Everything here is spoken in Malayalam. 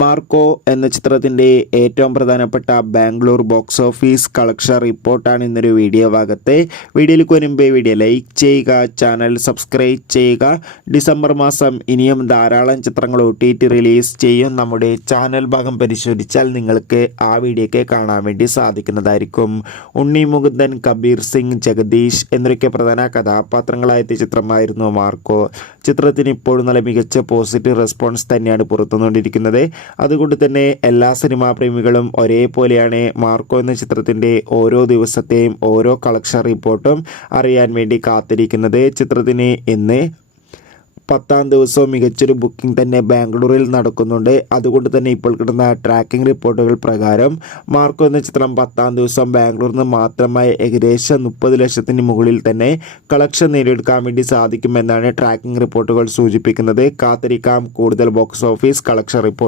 മാർക്കോ എന്ന ചിത്രത്തിൻ്റെ ഏറ്റവും പ്രധാനപ്പെട്ട ബാംഗ്ലൂർ ബോക്സ് ഓഫീസ് കളക്ഷൻ റിപ്പോർട്ടാണ് ഇന്നൊരു വീഡിയോ ഭാഗത്ത്. വീഡിയോയിലേക്ക് വരുമ്പോൾ വീഡിയോ ലൈക്ക് ചെയ്യുക, ചാനൽ സബ്സ്ക്രൈബ് ചെയ്യുക. ഡിസംബർ മാസം ഇനിയും ധാരാളം ചിത്രങ്ങൾ OTT റിലീസ് ചെയ്യും. നമ്മുടെ ചാനൽ ഭാഗം പരിശോധിച്ചാൽ നിങ്ങൾക്ക് ആ വീഡിയോയ്ക്ക് കാണാൻ വേണ്ടി സാധിക്കുന്നതായിരിക്കും. ഉണ്ണി മുകുന്ദൻ, കബീർ സിംഗ്, ജഗദീഷ് എന്നൊക്കെ പ്രധാന കഥാപാത്രങ്ങളായെത്തിയ ചിത്രമായിരുന്നു മാർക്കോ. ചിത്രത്തിന് ഇപ്പോഴും നല്ല മികച്ച പോസിറ്റീവ് റെസ്പോൺസ് തന്നെയാണ് പുറത്തുകൊണ്ടിരിക്കുന്നത്. അതുകൊണ്ട് തന്നെ എല്ലാ സിനിമാ പ്രേമികളും ഒരേപോലെയാണ് മാർക്കോ എന്ന ചിത്രത്തിൻ്റെ ഓരോ ദിവസത്തെയും ഓരോ കളക്ഷൻ റിപ്പോർട്ടും അറിയാൻ വേണ്ടി കാത്തിരിക്കുന്നത്. ചിത്രത്തിന് ഇന്ന് 10ാം ദിവസവും മികച്ചൊരു ബുക്കിംഗ് തന്നെ ബാംഗ്ലൂരിൽ നടക്കുന്നുണ്ട്. അതുകൊണ്ട് തന്നെ ഇപ്പോൾ കിട്ടുന്ന ട്രാക്കിംഗ് റിപ്പോർട്ടുകൾ പ്രകാരം മാർക്കോ എന്ന ചിത്രം 10ാം ദിവസം ബാംഗ്ലൂരിൽ നിന്ന് മാത്രമായി ഏകദേശം 30 ലക്ഷത്തിന് മുകളിൽ തന്നെ കളക്ഷൻ നേടിയെടുക്കാൻ വേണ്ടി സാധിക്കുമെന്നാണ് ട്രാക്കിംഗ് റിപ്പോർട്ടുകൾ സൂചിപ്പിക്കുന്നത്. കാത്തിരിക്കാം കൂടുതൽ ബോക്സ് ഓഫീസ് കളക്ഷൻ റിപ്പോർട്ട്.